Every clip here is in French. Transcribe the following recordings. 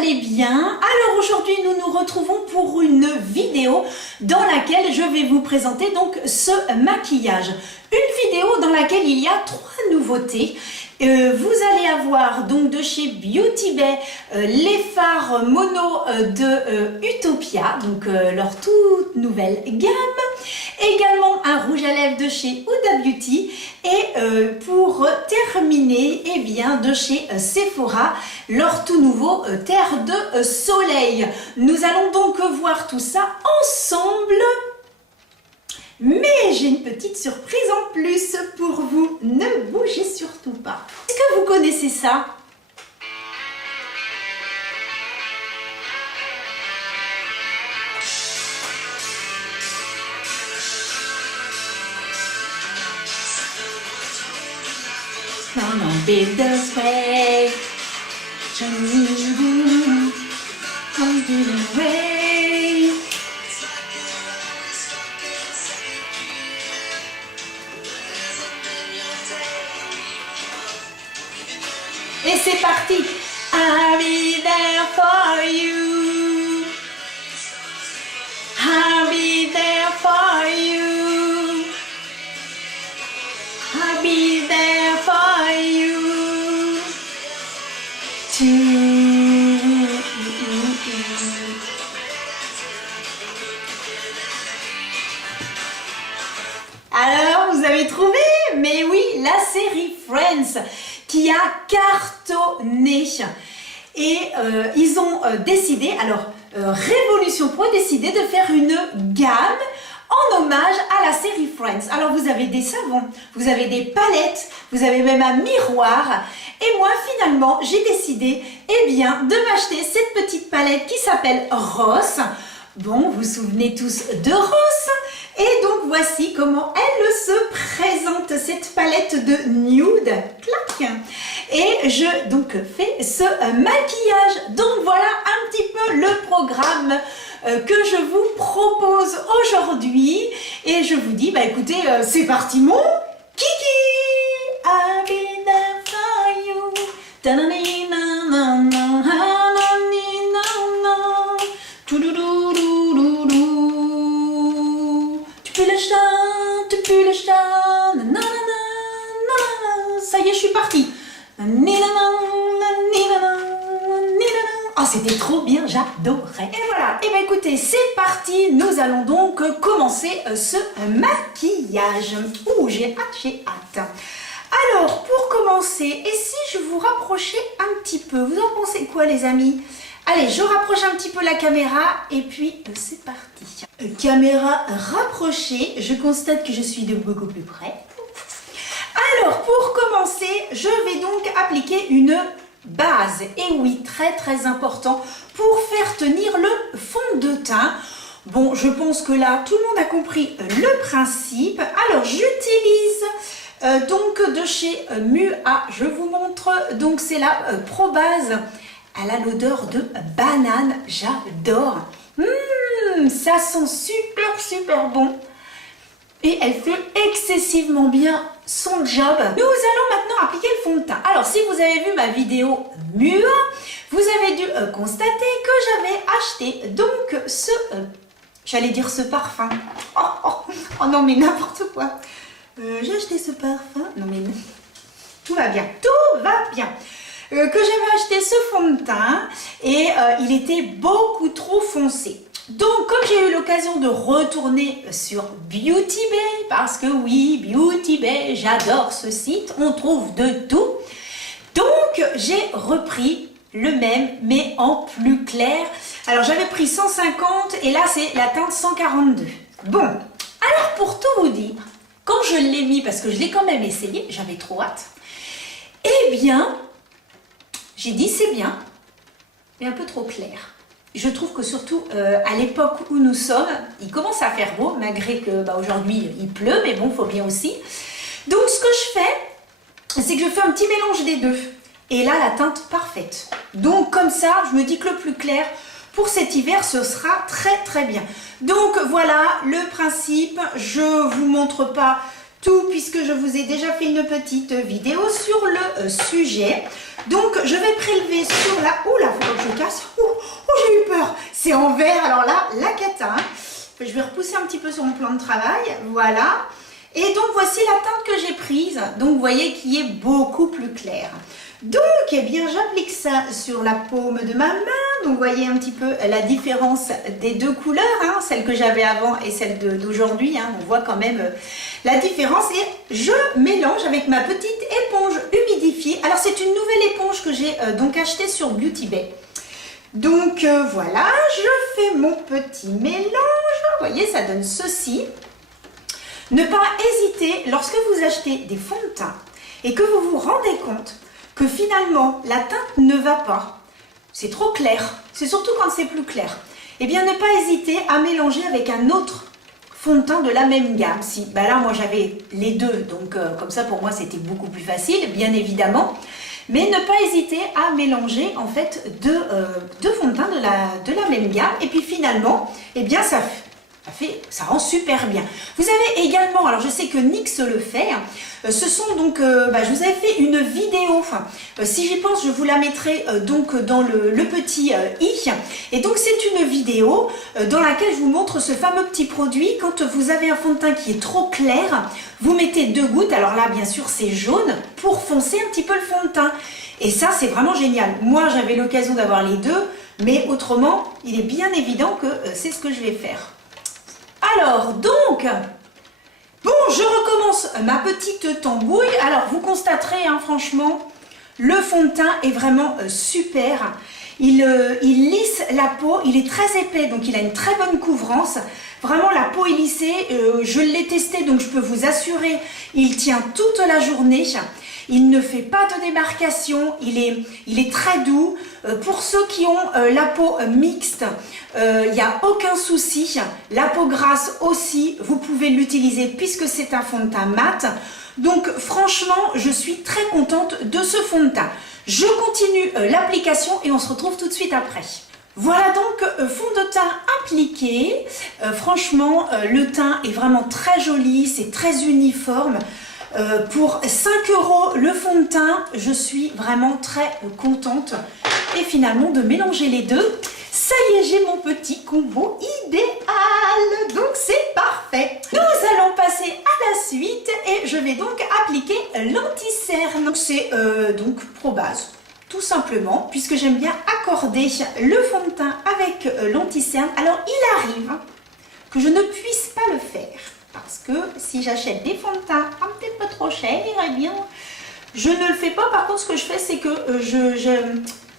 allez bien? Alors aujourd'hui nous nous retrouvons pour une vidéo dans laquelle je vais vous présenter donc ce maquillage. Une vidéo dans laquelle il y a 3 nouveautés. Vous allez avoir donc de chez Beauty Bay les fards mono de Utopia, donc leur toute nouvelle gamme. Également un rouge à lèvres de chez Huda Beauty et pour terminer, eh bien, de chez Sephora, leur tout nouveau Terre de Soleil. Nous allons donc voir tout ça ensemble. Mais j'ai une petite surprise en plus pour vous. Ne bougez surtout pas. Est-ce que vous connaissez ça? Come on, be this way. Come to the way. Et c'est parti! I'll be there for you. I'll be there for you. I'll be there for you. Alors, vous avez trouvé? Mais oui, la série Friends qui a cartonné. Et ils ont décidé, alors Révolution Pro a décidé de faire une gamme en hommage à la série Friends. Alors vous avez des savons, vous avez des palettes, vous avez même un miroir. Et moi finalement j'ai décidé eh bien, de m'acheter cette petite palette qui s'appelle Ross. Bon, vous vous souvenez tous de Ross. Et donc voici comment elle se présente, cette palette de nude. Clac. Et je donc fais ce maquillage. Donc voilà un petit peu le programme que je vous propose aujourd'hui. Et je vous dis, bah écoutez, c'est parti mon kiki. I'll be there for you. Tu peux le chant, ça y est, je suis partie. Oh, c'était trop bien, j'adorais. Et voilà, et bien écoutez, c'est parti, nous allons donc commencer ce maquillage. Ouh, j'ai hâte. Alors, pour commencer, et si je vous rapprochais un petit peu, vous en pensez quoi les amis? Allez, je rapproche un petit peu la caméra et puis c'est parti. Caméra rapprochée, je constate que je suis de beaucoup plus près. Alors, pour commencer, je vais donc appliquer une base. Et oui, très très important pour faire tenir le fond de teint. Bon, je pense que là, tout le monde a compris le principe. Alors, j'utilise donc de chez Mua, je vous montre. Donc, c'est la Pro Base. Elle a l'odeur de banane, j'adore. Ça sent super bon. Et elle fait excessivement bien son job. Nous allons maintenant appliquer le fond de teint. Alors, si vous avez vu ma vidéo Mua, vous avez dû constater que j'avais acheté donc ce, j'allais dire ce parfum. Oh non, mais n'importe quoi. J'ai acheté ce parfum. Non mais tout va bien, tout va bien. Que j'avais acheté ce fond de teint et il était beaucoup trop foncé. Donc comme j'ai eu l'occasion de retourner sur Beauty Bay, parce que oui, Beauty Bay, j'adore ce site, on trouve de tout. Donc j'ai repris le même mais en plus clair. Alors j'avais pris 150 et là c'est la teinte 142. Bon, alors pour tout vous dire, quand je l'ai mis, parce que je l'ai quand même essayé, j'avais trop hâte, eh bien... j'ai dit c'est bien, mais un peu trop clair. Je trouve que surtout à l'époque où nous sommes, il commence à faire beau, malgré que aujourd'hui il pleut, mais bon, il faut bien aussi. Donc ce que je fais, c'est que je fais un petit mélange des deux. Et là, la teinte parfaite. Donc comme ça, je me dis que le plus clair pour cet hiver, ce sera très très bien. Donc voilà le principe, je ne vous montre pas tout puisque je vous ai déjà fait une petite vidéo sur le sujet. Donc je vais prélever sur la... Ouh là, faut pas que je casse. J'ai eu peur. C'est en verre, alors là, la cata. Je vais repousser un petit peu sur mon plan de travail. Voilà. Et donc voici la teinte que j'ai prise. Donc vous voyez qui est beaucoup plus claire. Donc, eh bien, j'applique ça sur la paume de ma main. Donc, vous voyez un petit peu la différence des deux couleurs, hein, celle que j'avais avant et celle d'aujourd'hui. Hein, on voit quand même la différence. Et je mélange avec ma petite éponge humidifiée. Alors, c'est une nouvelle éponge que j'ai donc achetée sur Beauty Bay. Donc, voilà, je fais mon petit mélange. Vous voyez, ça donne ceci. Ne pas hésiter, lorsque vous achetez des fonds de teint et que vous vous rendez compte que finalement la teinte ne va pas, c'est trop clair, c'est surtout quand c'est plus clair, eh bien ne pas hésiter à mélanger avec un autre fond de teint de la même gamme. Si, ben là moi j'avais les deux, donc comme ça pour moi c'était beaucoup plus facile, bien évidemment, mais ne pas hésiter à mélanger en fait deux fonds de teint de la même gamme, et puis finalement, eh bien ça rend super bien. Vous avez également, alors je sais que NYX le fait, ce sont donc, je vous avais fait une vidéo, si j'y pense je vous la mettrai donc dans le petit i, et donc c'est une vidéo dans laquelle je vous montre ce fameux petit produit. Quand vous avez un fond de teint qui est trop clair, vous mettez 2 gouttes, alors là bien sûr c'est jaune, pour foncer un petit peu le fond de teint, et ça c'est vraiment génial. Moi j'avais l'occasion d'avoir les deux, mais autrement il est bien évident que c'est ce que je vais faire. Alors, donc, bon, je recommence ma petite tambouille. Alors, vous constaterez, hein, franchement, le fond de teint est vraiment super. Il lisse la peau, il est très épais, donc il a une très bonne couvrance. Vraiment, la peau est lissée. Je l'ai testé, donc je peux vous assurer, il tient toute la journée. Il ne fait pas de démarcation, il est très doux. Pour ceux qui ont la peau mixte, il n'y a aucun souci. La peau grasse aussi, vous pouvez l'utiliser puisque c'est un fond de teint mat. Donc franchement, je suis très contente de ce fond de teint. Je continue l'application et on se retrouve tout de suite après. Voilà donc fond de teint appliqué. Franchement, le teint est vraiment très joli, c'est très uniforme. Pour 5 € le fond de teint, je suis vraiment très contente. Et finalement de mélanger les deux, ça y est, j'ai mon petit combo idéal. Donc c'est parfait. Nous allons passer à la suite et je vais donc appliquer l'anti-cerne. Donc c'est donc Pro Base, tout simplement, puisque j'aime bien accorder le fond de teint avec l'anti-cerne. Alors il arrive que je ne puisse pas le faire. Parce que si j'achète des fonds de teint un petit peu trop chers, eh bien, je ne le fais pas. Par contre, ce que je fais, c'est que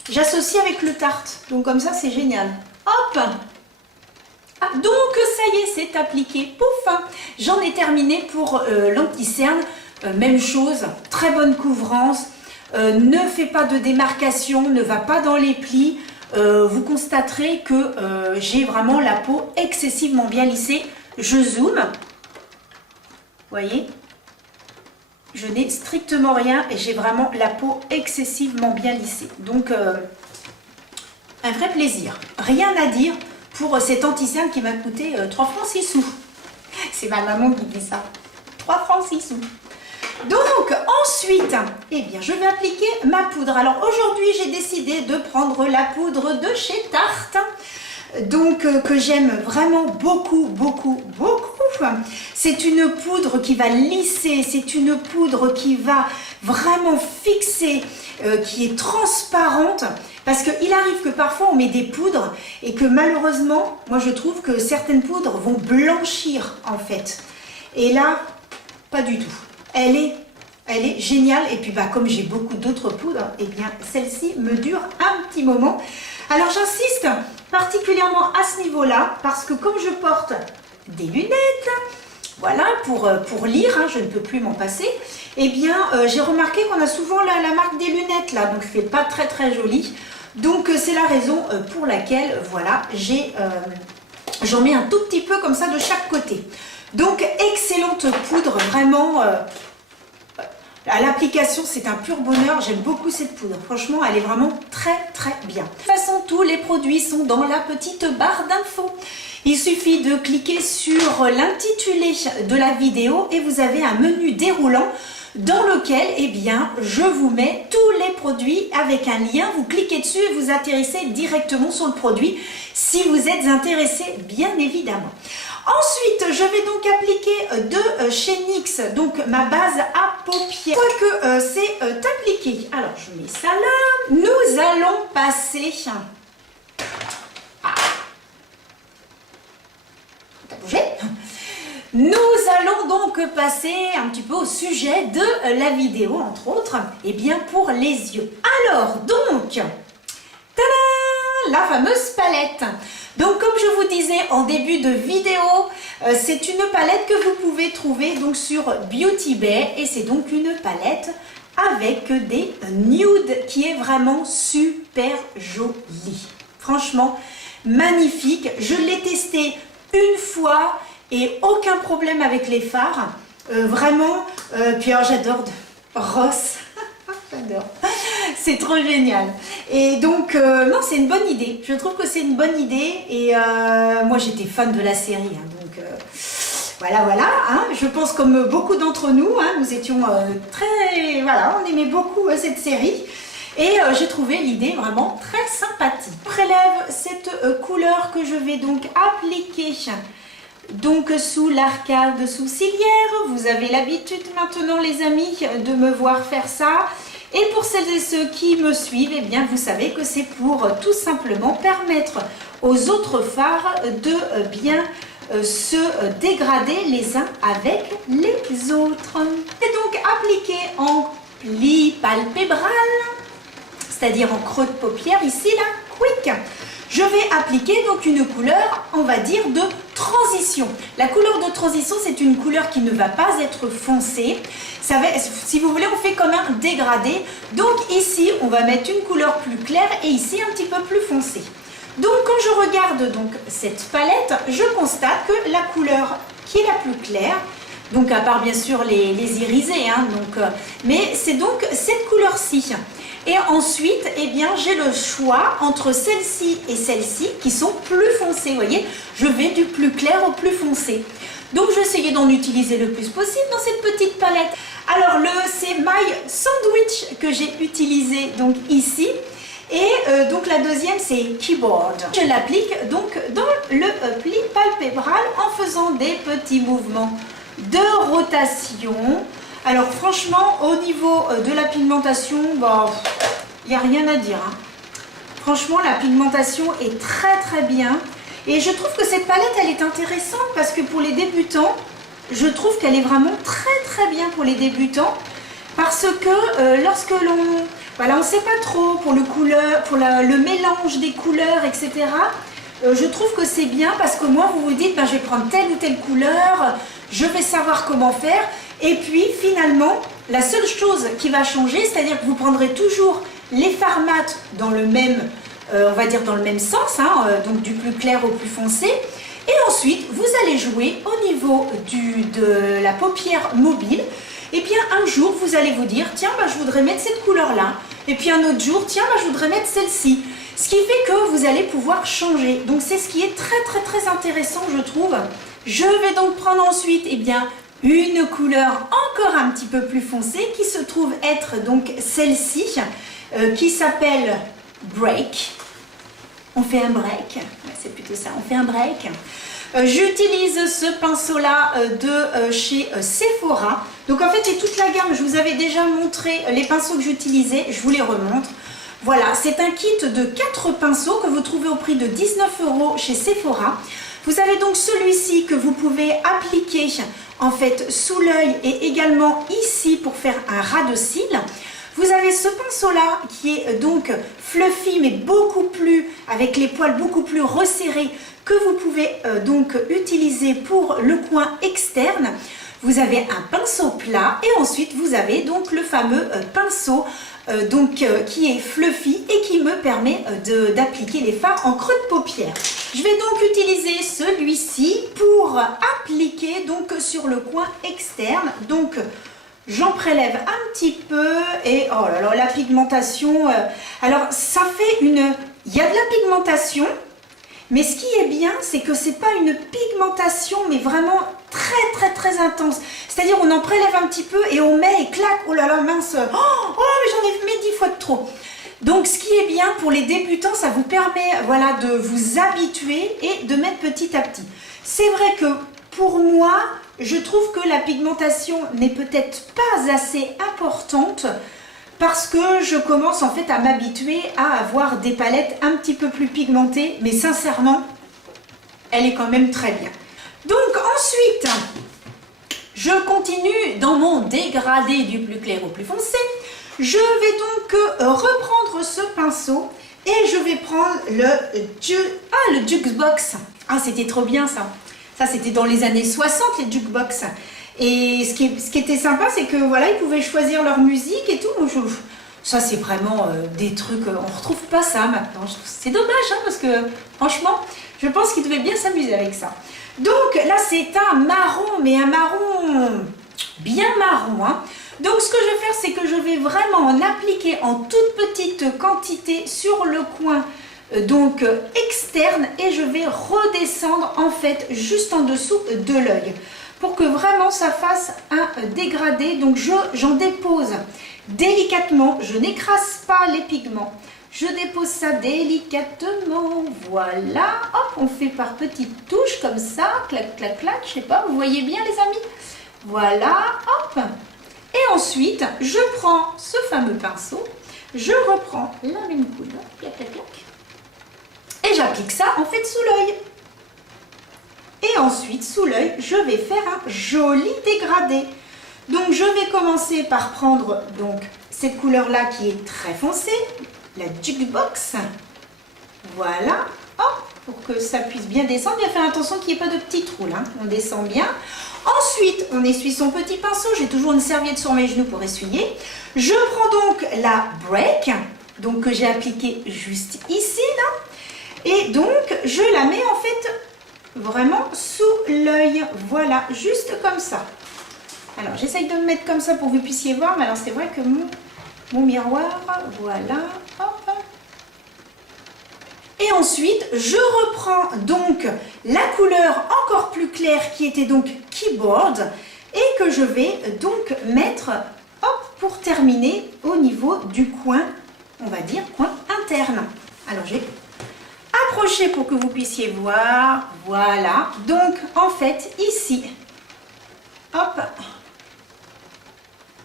j'associe avec le Tarte. Donc comme ça, c'est génial. Hop! Ah, donc ça y est, c'est appliqué. Pouf! J'en ai terminé pour l'anti-cerne. Même chose, très bonne couvrance. Ne fait pas de démarcation, ne va pas dans les plis. Vous constaterez que j'ai vraiment la peau excessivement bien lissée. Je zoome. Vous voyez, je n'ai strictement rien et j'ai vraiment la peau excessivement bien lissée. Donc, un vrai plaisir. Rien à dire pour cet anti-cerne qui m'a coûté 3 francs 6 sous. C'est ma maman qui dit ça. 3 francs 6 sous. Donc, ensuite, eh bien, je vais appliquer ma poudre. Alors, aujourd'hui, j'ai décidé de prendre la poudre de chez Tarte. Donc que j'aime vraiment beaucoup. C'est une poudre qui va lisser, c'est une poudre qui va vraiment fixer, qui est transparente, parce qu'il arrive que parfois on met des poudres et que malheureusement, moi je trouve que certaines poudres vont blanchir en fait. Et là, pas du tout. Elle est géniale, et puis comme j'ai beaucoup d'autres poudres, et bien celle-ci me dure un petit moment. Alors j'insiste particulièrement à ce niveau-là, parce que comme je porte des lunettes, voilà, pour lire, hein, je ne peux plus m'en passer, et bien j'ai remarqué qu'on a souvent la marque des lunettes là, donc c'est pas très joli. Donc c'est la raison pour laquelle, voilà, j'en mets un tout petit peu comme ça de chaque côté. Donc excellente poudre, vraiment. l'application, c'est un pur bonheur. J'aime beaucoup cette poudre. Franchement, elle est vraiment très très bien. De toute façon, tous les produits sont dans la petite barre d'infos. Il suffit de cliquer sur l'intitulé de la vidéo et vous avez un menu déroulant dans lequel, eh bien, je vous mets tous les produits avec un lien. Vous cliquez dessus et vous atterrissez directement sur le produit si vous êtes intéressé, bien évidemment. Ensuite, je vais donc appliquer de chez NYX, donc ma base à paupières. Une fois que c'est appliqué, alors je mets ça là. Nous allons passer... Nous allons donc passer un petit peu au sujet de la vidéo, entre autres, et bien pour les yeux. Alors, donc, tada, la fameuse palette. Donc, comme je vous disais en début de vidéo, c'est une palette que vous pouvez trouver donc sur Beauty Bay, et c'est donc une palette avec des nudes qui est vraiment super jolie. Franchement, magnifique. Je l'ai testé une fois et aucun problème avec les fards. Vraiment, puis alors j'adore Ross. J'adore. C'est trop génial. Et donc, non, c'est une bonne idée. Je trouve que c'est une bonne idée. Et moi, j'étais fan de la série. Hein, donc, voilà. Hein, je pense comme beaucoup d'entre nous, hein, nous étions très... Voilà, on aimait beaucoup cette série. Et j'ai trouvé l'idée vraiment très sympathique. Je prélève cette couleur que je vais donc appliquer donc sous l'arcade sourcilière. Vous avez l'habitude maintenant, les amis, de me voir faire ça. Et pour celles et ceux qui me suivent, eh bien, vous savez que c'est pour tout simplement permettre aux autres fards de bien se dégrader les uns avec les autres. C'est donc appliqué en pli palpébral, c'est-à-dire en creux de paupière, ici, là, quick. Je vais appliquer donc une couleur, on va dire, de transition. La couleur de transition, c'est une couleur qui ne va pas être foncée. Ça va, si vous voulez, on fait comme un dégradé. Donc ici, on va mettre une couleur plus claire et ici, un petit peu plus foncée. Donc quand je regarde donc cette palette, je constate que la couleur qui est la plus claire, donc à part bien sûr les irisés, hein, mais c'est donc cette couleur-ci. Et ensuite, eh bien, j'ai le choix entre celle-ci et celle-ci qui sont plus foncées. Vous voyez, je vais du plus clair au plus foncé. Donc, je vais essayer d'en utiliser le plus possible dans cette petite palette. Alors, c'est My Sandwich que j'ai utilisé donc ici. Et donc, la deuxième, c'est Keyboard. Je l'applique donc dans le pli palpébral en faisant des petits mouvements de rotation. Alors franchement, au niveau de la pigmentation, il n'y a rien à dire. Hein. Franchement, la pigmentation est très très bien. Et je trouve que cette palette, elle est intéressante parce que pour les débutants, je trouve qu'elle est vraiment très très bien pour les débutants. Parce que lorsque on ne sait pas trop pour le mélange des couleurs, etc., je trouve que c'est bien parce que moi, vous vous dites, je vais prendre telle ou telle couleur, je vais savoir comment faire. Et puis finalement, la seule chose qui va changer, c'est-à-dire que vous prendrez toujours les fards mat dans le même, on va dire dans le même sens, hein, donc du plus clair au plus foncé. Et ensuite, vous allez jouer au niveau de la paupière mobile. Et bien un jour, vous allez vous dire, tiens, je voudrais mettre cette couleur-là. Et puis un autre jour, tiens, je voudrais mettre celle-ci. Ce qui fait que vous allez pouvoir changer. Donc c'est ce qui est très très très intéressant, je trouve. Je vais donc prendre ensuite, eh bien, une couleur encore un petit peu plus foncée qui se trouve être donc celle-ci qui s'appelle Break. On fait un break, c'est plutôt ça, on fait un break. J'utilise ce pinceau là de chez Sephora. Donc en fait j'ai toute la gamme, je vous avais déjà montré les pinceaux que j'utilisais, je vous les remontre. Voilà, c'est un kit de 4 pinceaux que vous trouvez au prix de 19 € chez Sephora. Vous avez donc celui-ci que vous pouvez appliquer en fait sous l'œil et également ici pour faire un ras de cils. Vous avez ce pinceau là qui est donc fluffy mais beaucoup plus, avec les poils beaucoup plus resserrés, que vous pouvez donc utiliser pour le coin externe. Vous avez un pinceau plat et ensuite vous avez donc le fameux pinceau qui est fluffy et qui me permet d'appliquer les fards en creux de paupière. Je vais donc utiliser celui-ci pour appliquer donc sur le coin externe. Donc j'en prélève un petit peu et oh là là, la pigmentation. Alors ça fait une... Il y a de la pigmentation, mais ce qui est bien, c'est que c'est pas une pigmentation, mais vraiment très intense. C'est-à-dire on en prélève un petit peu et on met et clac, oh là là mince, oh mais j'en ai mis 10 fois de trop. Donc ce qui est bien pour les débutants, ça vous permet voilà, de vous habituer et de mettre petit à petit. C'est vrai que pour moi, je trouve que la pigmentation n'est peut-être pas assez importante parce que je commence en fait à m'habituer à avoir des palettes un petit peu plus pigmentées, mais sincèrement, elle est quand même très bien. Donc ensuite, je continue dans mon dégradé du plus clair au plus foncé. Je vais donc reprendre ce pinceau et je vais prendre le jukebox. Ah, c'était trop bien ça. Ça, c'était dans les années 60, les jukebox. Et ce qui était sympa, c'est que voilà, ils pouvaient choisir leur musique et tout. Ça, c'est vraiment des trucs, on ne retrouve pas ça maintenant. C'est dommage, hein, parce que franchement, je pense qu'ils devaient bien s'amuser avec ça. Donc là, c'est un marron, mais un marron bien marron, hein. Donc ce que je vais faire, c'est que je vais vraiment en appliquer en toute petite quantité sur le coin donc externe et je vais redescendre en fait juste en dessous de l'œil pour que vraiment ça fasse un dégradé. Donc j'en dépose délicatement, je n'écrase pas les pigments, je dépose ça délicatement, voilà, hop, on fait par petites touches comme ça, clac clac clac, je sais pas, vous voyez bien les amis, voilà, hop. Et ensuite, je prends ce fameux pinceau, je reprends la même couleur, clac, clac, clac, et j'applique ça en fait sous l'œil. Et ensuite, sous l'œil, je vais faire un joli dégradé. Donc, je vais commencer par prendre donc cette couleur-là qui est très foncée, la jukebox. Voilà, hop, pour que ça puisse bien descendre. Bien faire attention qu'il n'y ait pas de petits trous là, on descend bien. Ensuite, on essuie son petit pinceau. J'ai toujours une serviette sur mes genoux pour essuyer. Je prends donc la break, donc que j'ai appliquée juste ici, là. Et donc, je la mets en fait vraiment sous l'œil. Voilà, juste comme ça. Alors, j'essaye de me mettre comme ça pour que vous puissiez voir. Mais alors, c'est vrai que mon miroir, voilà, hop. Et ensuite, je reprends donc la couleur encore plus claire qui était donc Keyboard et que je vais donc mettre, hop, pour terminer au niveau du coin, on va dire coin interne. Alors, j'ai approché pour que vous puissiez voir, voilà. Donc, en fait, ici, hop,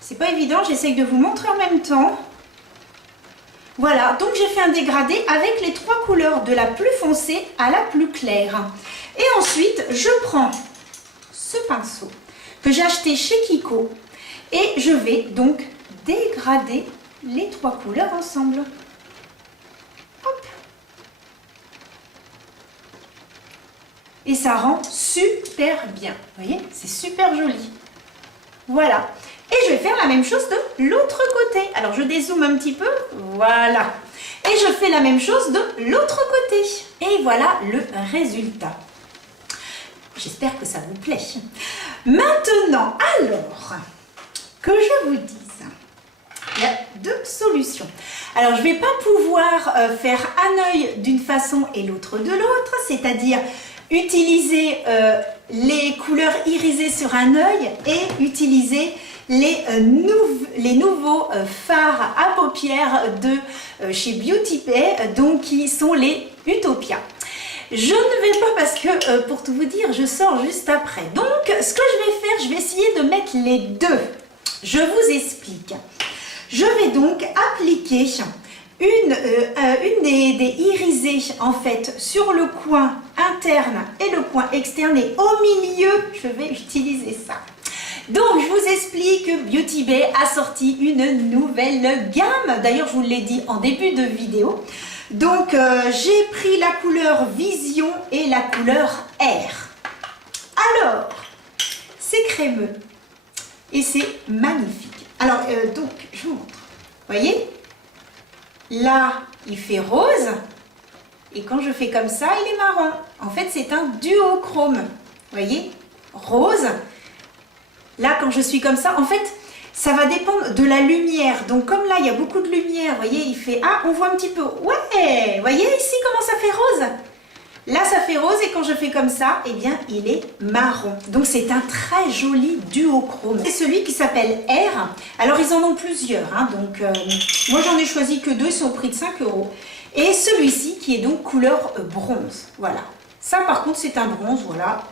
c'est pas évident, j'essaye de vous montrer en même temps. Voilà, donc j'ai fait un dégradé avec les trois couleurs de la plus foncée à la plus claire. Et ensuite, je prends ce pinceau que j'ai acheté chez Kiko et je vais donc dégrader les trois couleurs ensemble. Hop. Et ça rend super bien. Vous voyez, c'est super joli. Voilà. Et je vais faire la même chose de l'autre côté. Alors, je dézoome un petit peu. Voilà. Et je fais la même chose de l'autre côté. Et voilà le résultat. J'espère que ça vous plaît. Maintenant, alors, que je vous dise, il y a deux solutions. Alors, je ne vais pas pouvoir faire un œil d'une façon et l'autre de l'autre, c'est-à-dire utiliser les couleurs irisées sur un œil et utiliser les nouveaux fards à paupières de chez Beauty Bay, donc qui sont les Utopia. Je ne vais pas parce que, pour tout vous dire, je sors juste après. Donc, ce que je vais faire, je vais essayer de mettre les deux. Je vous explique. Je vais donc appliquer une des irisées, en fait, sur le coin interne et le coin externe. Et au milieu, je vais utiliser ça. Donc, je vous explique que Beauty Bay a sorti une nouvelle gamme. D'ailleurs, je vous l'ai dit en début de vidéo. Donc, j'ai pris la couleur Vision et la couleur Air. Alors, c'est crémeux et c'est magnifique. Alors, donc, je vous montre. Vous voyez? Là, il fait rose et quand je fais comme ça, il est marron. En fait, c'est un duochrome. Vous voyez? Rose. Là, quand je suis comme ça, en fait, Ça va dépendre de la lumière. Donc comme là, il y a beaucoup de lumière, vous voyez, il fait... Ah, on voit un petit peu. Ouais, vous voyez ici comment ça fait rose? Là, ça fait rose et quand je fais comme ça, eh bien, il est marron. Donc, c'est un très joli duochrome. C'est celui qui s'appelle R. Alors, ils en ont plusieurs. Hein, donc, moi, j'en ai choisi que 2. Ils sont au prix de 5 €. Et celui-ci qui est donc couleur bronze. Voilà. Ça, par contre, c'est un bronze, voilà,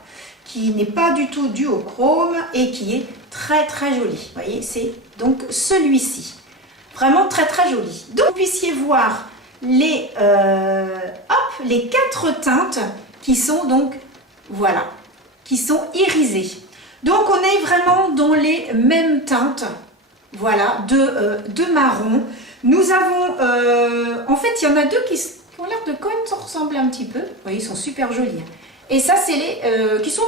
qui n'est pas du tout duochrome et qui est très, très joli. Vous voyez, c'est donc celui-ci. Vraiment très, très joli. Donc, vous puissiez voir les 4 teintes qui sont donc, voilà, qui sont irisées. Donc on est vraiment dans les mêmes teintes, voilà, de marron. Nous avons, en fait, il y en a 2 qui ont l'air de quand même se ressembler un petit peu. Vous voyez, ils sont super jolis. Et ça, c'est les qui sont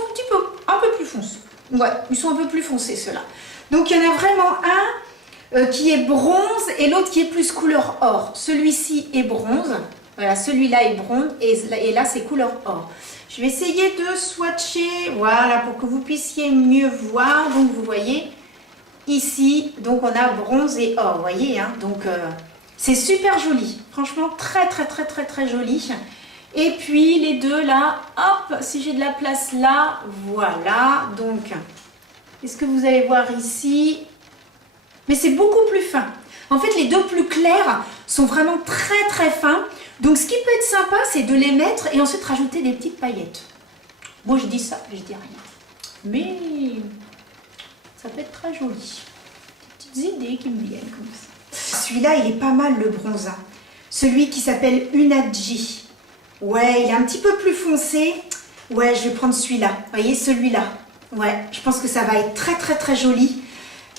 un peu plus foncés. Ouais, ils sont un peu plus foncés, ceux-là. Donc il y en a vraiment un qui est bronze et l'autre qui est plus couleur or. Celui-ci est bronze, voilà, celui-là est bronze et là c'est couleur or. Je vais essayer de swatcher, voilà, pour que vous puissiez mieux voir. Donc vous voyez ici, donc on a bronze et or, vous voyez, hein, donc c'est super joli, franchement très très très très très joli. Et puis les deux là, hop, si j'ai de la place là, voilà, donc est-ce que vous allez voir ici? Mais c'est beaucoup plus fin. En fait, les 2 plus clairs sont vraiment très très fins. Donc, ce qui peut être sympa, c'est de les mettre et ensuite rajouter des petites paillettes. Moi, je dis ça, je dis rien. Mais ça peut être très joli. Des petites idées qui me viennent comme ça. Celui-là, il est pas mal, le bronze. Celui qui s'appelle Unagi. Ouais, il est un petit peu plus foncé. Ouais, je vais prendre celui-là. Vous voyez, celui-là. Ouais, je pense que ça va être très très très joli.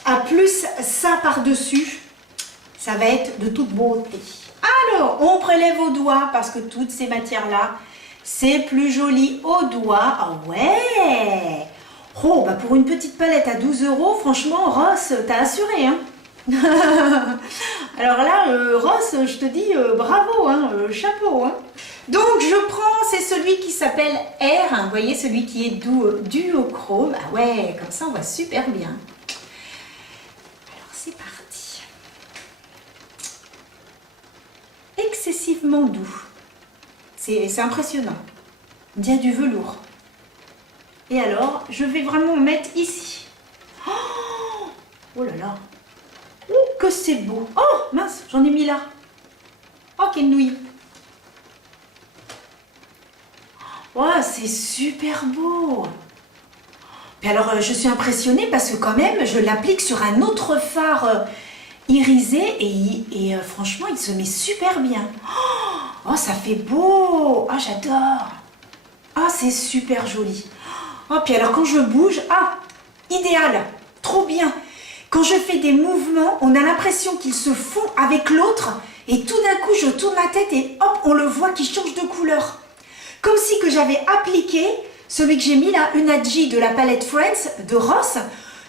À plus ça par-dessus, ça va être de toute beauté. Alors, on prélève au doigt parce que toutes ces matières-là, c'est plus joli au doigt. Ah ouais! Oh, bah pour une petite palette à 12 €, franchement, Ross, t'as assuré, hein. Alors là, Ross, je te dis bravo, hein, chapeau, hein. Donc, je prends, c'est celui qui s'appelle R, hein, vous voyez, celui qui est duochrome. Ah ouais, comme ça, on voit super bien. C'est parti. Excessivement doux. C'est impressionnant. On dirait du velours. Et alors, je vais vraiment mettre ici. Oh là là. Oh, que c'est beau. Oh, mince, j'en ai mis là. Oh, quelle nouille. Oh, c'est super beau. Et alors, je suis impressionnée parce que quand même, je l'applique sur un autre fard irisé et franchement, il se met super bien. Oh, ça fait beau. Ah, j'adore. Ah, c'est super joli. Oh, puis alors, quand je bouge, ah, idéal. Trop bien. Quand je fais des mouvements, on a l'impression qu'ils se font avec l'autre et tout d'un coup, je tourne la tête et hop, on le voit qui change de couleur. Comme si que j'avais appliqué celui que j'ai mis là, Unagi de la palette Friends de Ross,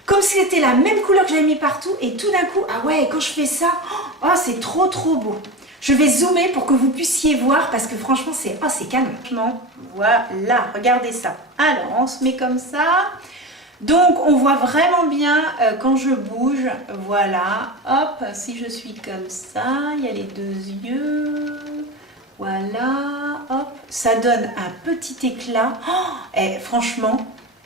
comme si c'était la même couleur que j'avais mis partout et tout d'un coup, ah ouais, quand je fais ça, oh, c'est trop trop beau. Je vais zoomer pour que vous puissiez voir parce que franchement, c'est canon. Voilà, regardez ça. Alors, on se met comme ça. Donc, on voit vraiment bien quand je bouge. Voilà, hop, si je suis comme ça, il y a les 2 yeux. Voilà, hop, ça donne un petit éclat. Oh, et franchement,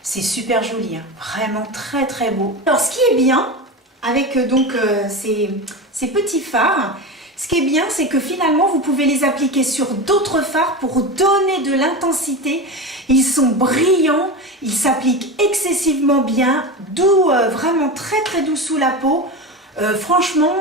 c'est super joli, hein. Vraiment très très beau. Alors, ce qui est bien avec donc ces petits fards, ce qui est bien, c'est que finalement, vous pouvez les appliquer sur d'autres fards pour donner de l'intensité. Ils sont brillants, ils s'appliquent excessivement bien, doux, vraiment très très doux sous la peau. Franchement,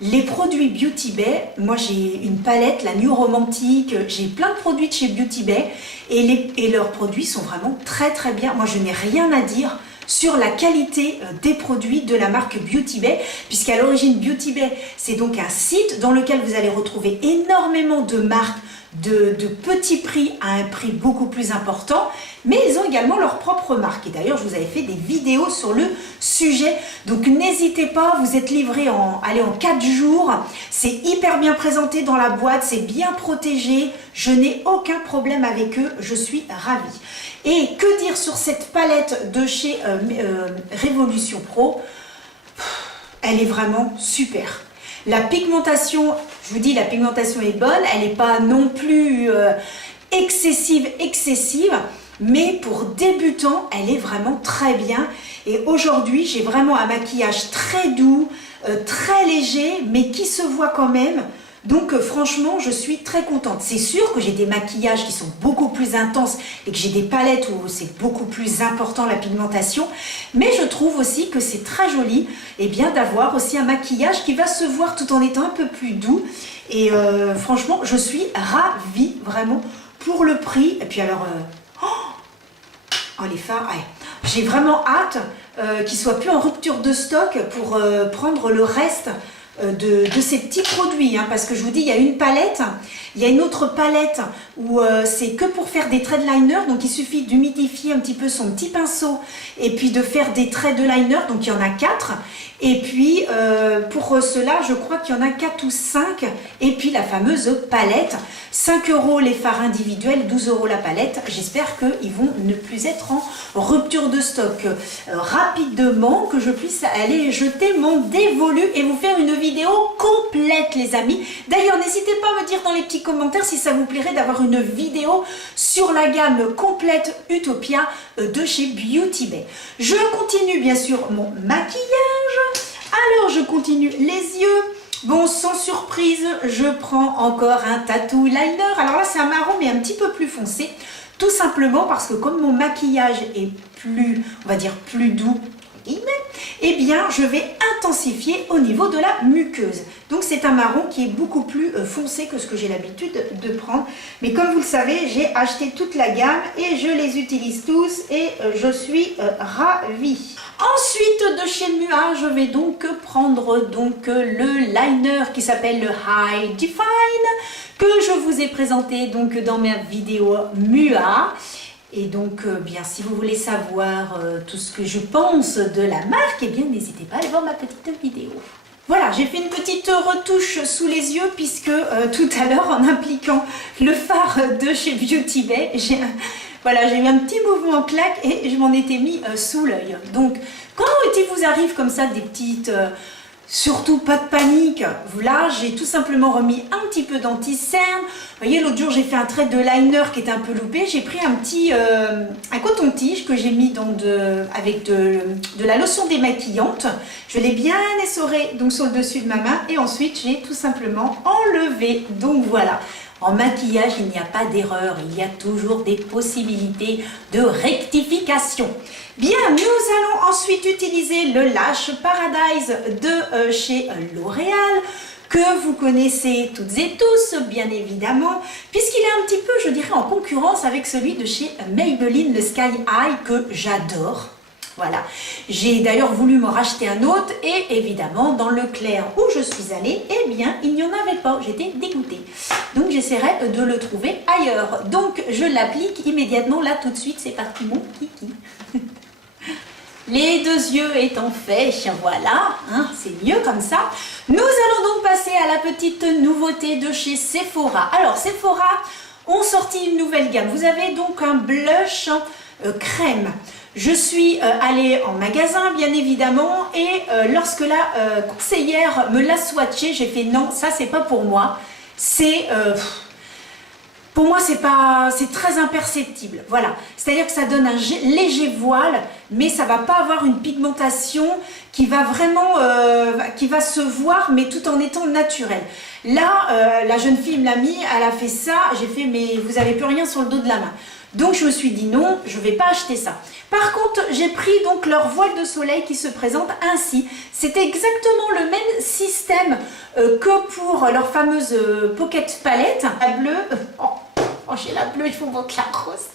les produits Beauty Bay, moi j'ai une palette, la New Romantique, j'ai plein de produits de chez Beauty Bay et leurs produits sont vraiment très très bien. Moi je n'ai rien à dire sur la qualité des produits de la marque Beauty Bay, puisqu'à l'origine Beauty Bay, c'est donc un site dans lequel vous allez retrouver énormément de marques de petits prix à un prix beaucoup plus important, mais ils ont également leur propre marque. Et d'ailleurs, je vous avais fait des vidéos sur le sujet, donc n'hésitez pas, vous êtes livré en 4 jours, c'est hyper bien présenté dans la boîte, c'est bien protégé, je n'ai aucun problème avec eux, je suis ravie. Et que dire sur cette palette de chez Révolution Pro? elle est vraiment super. La pigmentation, je vous dis, la pigmentation est bonne, elle n'est pas non plus excessive, mais pour débutants, elle est vraiment très bien. Et aujourd'hui, j'ai vraiment un maquillage très doux, très léger, mais qui se voit quand même. Donc franchement, je suis très contente. C'est sûr que j'ai des maquillages qui sont beaucoup plus intenses et que j'ai des palettes où c'est beaucoup plus important la pigmentation. Mais je trouve aussi que c'est très joli et bien d'avoir aussi un maquillage qui va se voir tout en étant un peu plus doux. Et franchement, je suis ravie vraiment pour le prix. Et puis alors, oh les fards, ouais. J'ai vraiment hâte qu'ils ne soient plus en rupture de stock pour prendre le reste de ces petits produits, hein, parce que je vous dis, il y a une palette, il y a une autre palette où c'est que pour faire des traits de liner, donc il suffit d'humidifier un petit peu son petit pinceau et puis de faire des traits de liner, donc il y en a 4, et puis pour cela je crois qu'il y en a 4 ou 5, et puis la fameuse palette, 5 € les fards individuels, 12 € la palette. J'espère qu'ils vont ne plus être en rupture de stock rapidement, que je puisse aller jeter mon dévolu et vous faire une vidéo complète les amis. D'ailleurs n'hésitez pas à me dire dans les petits commentaires si ça vous plairait d'avoir une vidéo sur la gamme complète Utopia de chez Beauty Bay. Je continue bien sûr mon maquillage. Alors je continue les yeux. Bon, sans surprise, je prends encore un tattoo liner. Alors là c'est un marron mais un petit peu plus foncé. Tout simplement parce que comme mon maquillage est plus, on va dire plus doux, eh bien je vais intensifier au niveau de la muqueuse. Donc c'est un marron qui est beaucoup plus foncé que ce que j'ai l'habitude de prendre. Mais comme vous le savez, j'ai acheté toute la gamme et je les utilise tous et je suis ravie. Ensuite de chez Mua, je vais donc prendre donc le liner qui s'appelle le High Define que je vous ai présenté donc dans ma vidéo Mua. Et donc, bien, si vous voulez savoir tout ce que je pense de la marque, eh bien, n'hésitez pas à aller voir ma petite vidéo. Voilà, j'ai fait une petite retouche sous les yeux puisque tout à l'heure, en appliquant le fard de chez Beauty Bay, voilà, j'ai eu un petit mouvement en claque et je m'en étais mis sous l'œil. Donc, quand il vous arrive comme ça des petites... surtout pas de panique, là j'ai tout simplement remis un petit peu d'anti-cerne. Vous voyez, l'autre jour j'ai fait un trait de liner qui était un peu loupé, j'ai pris un petit un coton-tige que j'ai mis avec de la lotion démaquillante. Je l'ai bien essoré donc sur le dessus de ma main et ensuite j'ai tout simplement enlevé. Donc voilà. En maquillage, il n'y a pas d'erreur, il y a toujours des possibilités de rectification. Bien, nous allons ensuite utiliser le Lash Paradise de chez L'Oréal, que vous connaissez toutes et tous, bien évidemment, puisqu'il est un petit peu, je dirais, en concurrence avec celui de chez Maybelline, le Sky High, que j'adore. Voilà, j'ai d'ailleurs voulu m'en racheter un autre et évidemment dans Leclerc où je suis allée, eh bien il n'y en avait pas, j'étais dégoûtée. Donc j'essaierai de le trouver ailleurs. Donc je l'applique immédiatement, là tout de suite, c'est parti mon kiki. Les deux yeux étant faits, voilà, hein, c'est mieux comme ça. Nous allons donc passer à la petite nouveauté de chez Sephora. Alors Sephora ont sorti une nouvelle gamme. Vous avez donc un blush crème. Je suis allée en magasin bien évidemment et lorsque la conseillère me l'a swatché, j'ai fait non, ça c'est pas pour moi. C'est pour moi c'est très imperceptible. Voilà, c'est-à-dire que ça donne un léger voile, mais ça va pas avoir une pigmentation qui va vraiment qui va se voir, mais tout en étant naturelle. Là, la jeune fille me l'a mis, elle a fait ça, j'ai fait mais vous avez plus rien sur le dos de la main. Donc je me suis dit non, je ne vais pas acheter ça. Par contre, j'ai pris donc leur voile de soleil qui se présente ainsi. C'est exactement le même système que pour leur fameuse Pocket Palette. La bleue, oh j'ai la bleue, il faut montrer la rose.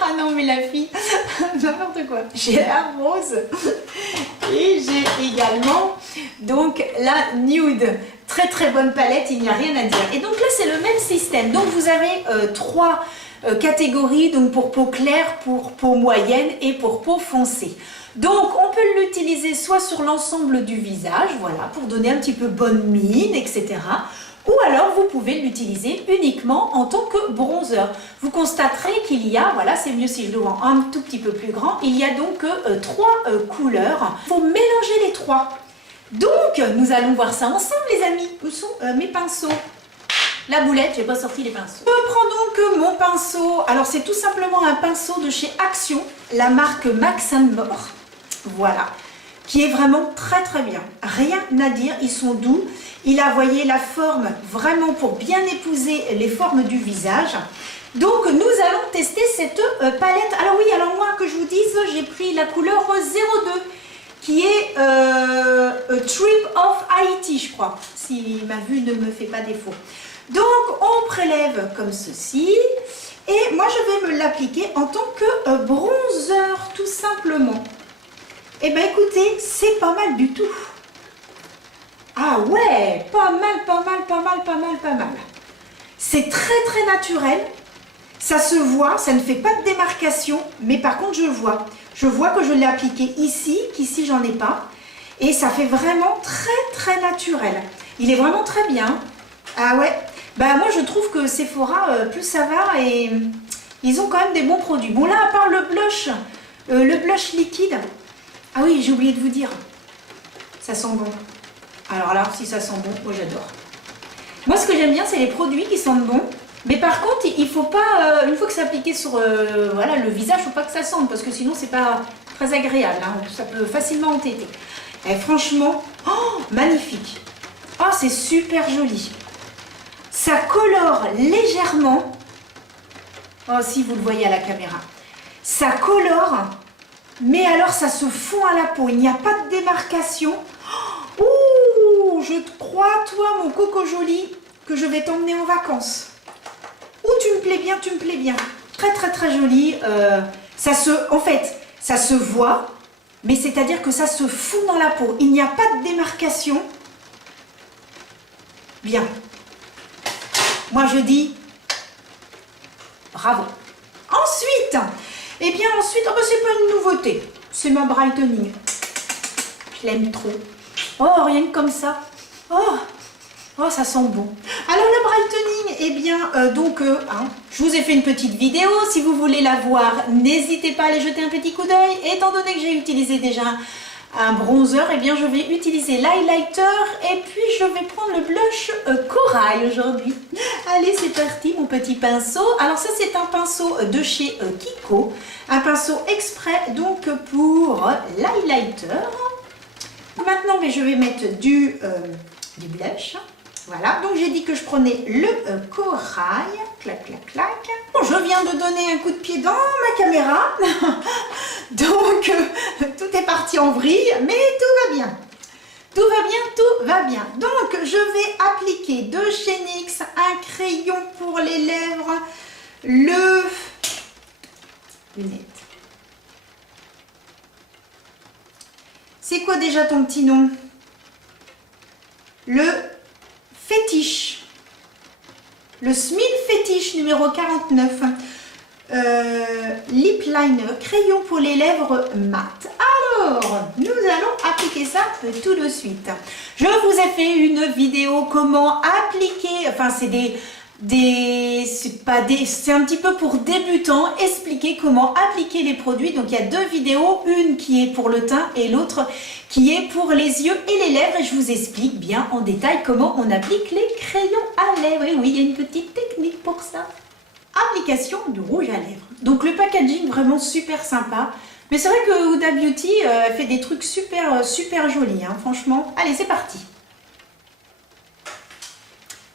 Ah non mais la fille, n'importe quoi. J'ai la rose et j'ai également donc la nude. Très très bonne palette, il n'y a rien à dire. Et donc là c'est le même système. Donc vous avez trois catégories, donc pour peau claire, pour peau moyenne et pour peau foncée. Donc on peut l'utiliser soit sur l'ensemble du visage, voilà, pour donner un petit peu bonne mine, etc. ou alors vous pouvez l'utiliser uniquement en tant que bronzer. Vous constaterez qu'il y a, voilà, c'est mieux si je le rends un tout petit peu plus grand, il y a donc trois couleurs. Il faut mélanger les trois. Donc, nous allons voir ça ensemble, les amis. Où sont mes pinceaux? La boulette, j'ai pas sorti les pinceaux. Je prends donc mon pinceau. Alors, c'est tout simplement un pinceau de chez Action, la marque Max & More. Voilà. Qui est vraiment très très bien. Rien à dire, ils sont doux. Il a, voyez, la forme vraiment pour bien épouser les formes du visage. Donc, nous allons tester cette palette. Alors oui, alors moi, que je vous dise, j'ai pris la couleur 02, qui est Trip of Haiti, je crois, si ma vue ne me fait pas défaut. Donc, on prélève comme ceci. Et moi, je vais me l'appliquer en tant que bronzer, tout simplement. Eh bien, écoutez, c'est pas mal du tout. Ah ouais, pas mal, pas mal, pas mal, pas mal, pas mal. C'est très, très naturel. Ça se voit, ça ne fait pas de démarcation, mais par contre, je vois. Je vois que je l'ai appliqué ici, qu'ici, j'en ai pas. Et ça fait vraiment très, très naturel. Il est vraiment très bien. Ah ouais, bah moi, je trouve que Sephora, plus ça va, et ils ont quand même des bons produits. Bon, là, à part le blush liquide, ah oui, j'ai oublié de vous dire, ça sent bon. Alors là, si ça sent bon, moi j'adore. Moi, ce que j'aime bien, c'est les produits qui sentent bon. Mais par contre, il faut pas, une fois que c'est appliqué sur voilà, le visage, il ne faut pas que ça sente, parce que sinon, c'est pas très agréable. Hein, ça peut facilement entêter. Et franchement, oh, magnifique. Oh, c'est super joli. Ça colore légèrement. Oh, si vous le voyez à la caméra. Ça colore. Mais alors, ça se fond à la peau. Il n'y a pas de démarcation. Ouh, je te crois, toi, mon coco joli, que je vais t'emmener en vacances. Ouh, tu me plais bien, tu me plais bien. Très, très, très joli. En fait, ça se voit, mais c'est-à-dire que ça se fond dans la peau. Il n'y a pas de démarcation. Bien. Moi, je dis bravo. Ensuite... Eh bien ensuite, oh ben c'est pas une nouveauté, c'est ma brightening. Je l'aime trop. Oh, rien que comme ça. Oh, ça sent bon. Alors le brightening, eh bien, je vous ai fait une petite vidéo. Si vous voulez la voir, n'hésitez pas à aller jeter un petit coup d'œil. Étant donné que j'ai utilisé déjà un bronzer, eh bien je vais utiliser l'highlighter et puis je vais prendre le blush corail aujourd'hui. Allez, c'est parti, mon petit pinceau. Alors ça, c'est un pinceau de chez Kiko, un pinceau exprès donc pour l'highlighter. Maintenant, je vais mettre du blush. Voilà, donc j'ai dit que je prenais le corail. Clac, clac, clac. Bon, je viens de donner un coup de pied dans ma caméra. Donc, tout est parti en vrille, mais tout va bien. Tout va bien, tout va bien. Donc, je vais appliquer de chez NYX un crayon pour les lèvres, le lunette. C'est quoi déjà ton petit nom? Le fétiche. Le Smile Fétiche numéro 49. Lip liner, crayon pour les lèvres mat. Alors, nous allons appliquer ça tout de suite. Je vous ai fait une vidéo comment appliquer, enfin c'est c'est un petit peu pour débutants, expliquer comment appliquer les produits. Donc il y a deux vidéos, une qui est pour le teint et l'autre qui est pour les yeux et les lèvres. Et je vous explique bien en détail comment on applique les crayons à lèvres. Et oui, il y a une petite technique pour ça. Application de rouge à lèvres. Donc le packaging vraiment super sympa. Mais c'est vrai que Huda Beauty fait des trucs super, super jolis, hein, franchement. Allez, c'est parti.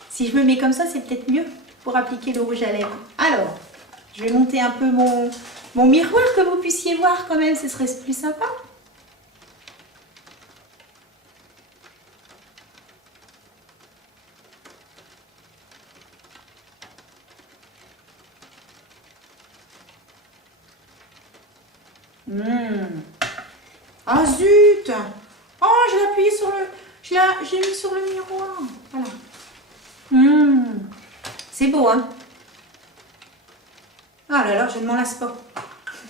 Si je me mets comme ça, c'est peut-être mieux pour appliquer le rouge à lèvres. Alors, je vais monter un peu mon miroir que vous puissiez voir quand même, ce serait plus sympa. Ah zut! Oh, je l'ai appuyé sur le... Je l'ai mis sur le miroir. Voilà. C'est beau, hein? Ah là là, je ne m'en lasse pas.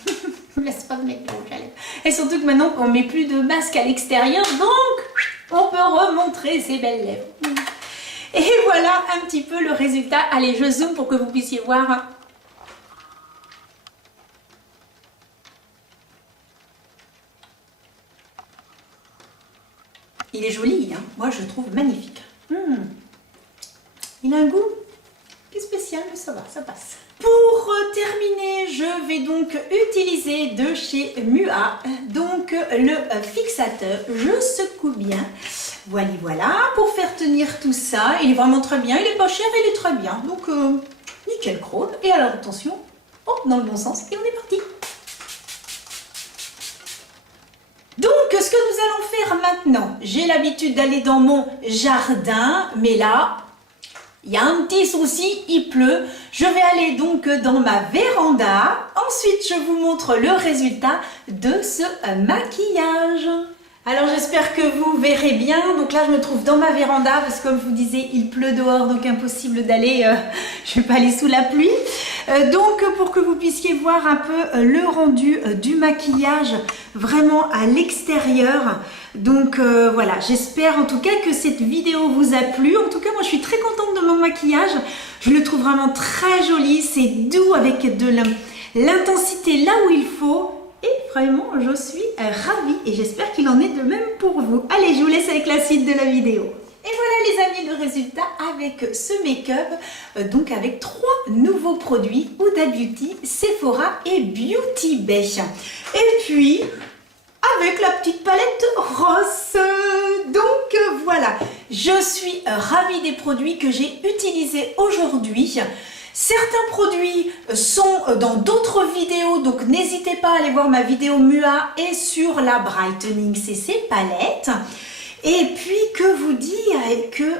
Je ne me lasse pas de mettre du rouge à lèvres. Et surtout que maintenant qu'on ne met plus de masque à l'extérieur, donc on peut remontrer ses belles lèvres. Et voilà un petit peu le résultat. Allez, je zoome pour que vous puissiez voir. Il est joli, hein. Moi je trouve magnifique. Il a un goût plus spécial, mais ça va, ça passe. Pour terminer, je vais donc utiliser de chez Mua donc le fixateur. Je secoue bien. Voilà, pour faire tenir tout ça. Il est vraiment très bien, il est pas cher, il est très bien. Donc nickel chrome. Et alors attention, dans le bon sens, et on est parti. Donc, ce que nous allons faire maintenant, j'ai l'habitude d'aller dans mon jardin, mais là, il y a un petit souci, il pleut. Je vais aller donc dans ma véranda. Ensuite, je vous montre le résultat de ce maquillage. Alors, j'espère que vous verrez bien. Donc là, je me trouve dans ma véranda parce que comme je vous disais, il pleut dehors, donc impossible d'aller, je ne vais pas aller sous la pluie. Donc, pour que vous puissiez voir un peu le rendu du maquillage vraiment à l'extérieur. Donc voilà, j'espère en tout cas que cette vidéo vous a plu. En tout cas, moi je suis très contente de mon maquillage. Je le trouve vraiment très joli, c'est doux avec de l'intensité là où il faut. Et vraiment, je suis ravie et j'espère qu'il en est de même pour vous. Allez, je vous laisse avec la suite de la vidéo. Et voilà les amis, le résultat avec ce make-up, donc avec 3 nouveaux produits, Huda Beauty, Sephora et Beauty Bay. Et puis, avec la petite palette rose. Donc voilà, je suis ravie des produits que j'ai utilisés aujourd'hui. Certains produits sont dans d'autres vidéos, donc n'hésitez pas à aller voir ma vidéo Mua et sur la Brightening CC palette. Et puis que vous dire que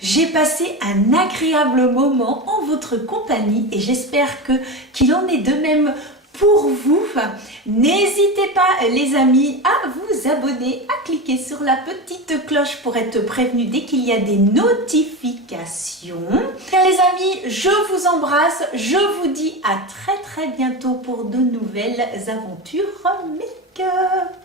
j'ai passé un agréable moment en votre compagnie et j'espère qu'il en est de même pour vous. N'hésitez pas les amis à vous abonner, à cliquer sur la petite cloche pour être prévenu dès qu'il y a des notifications. Bien les amis, je vous embrasse, je vous dis à très bientôt pour de nouvelles aventures make-up.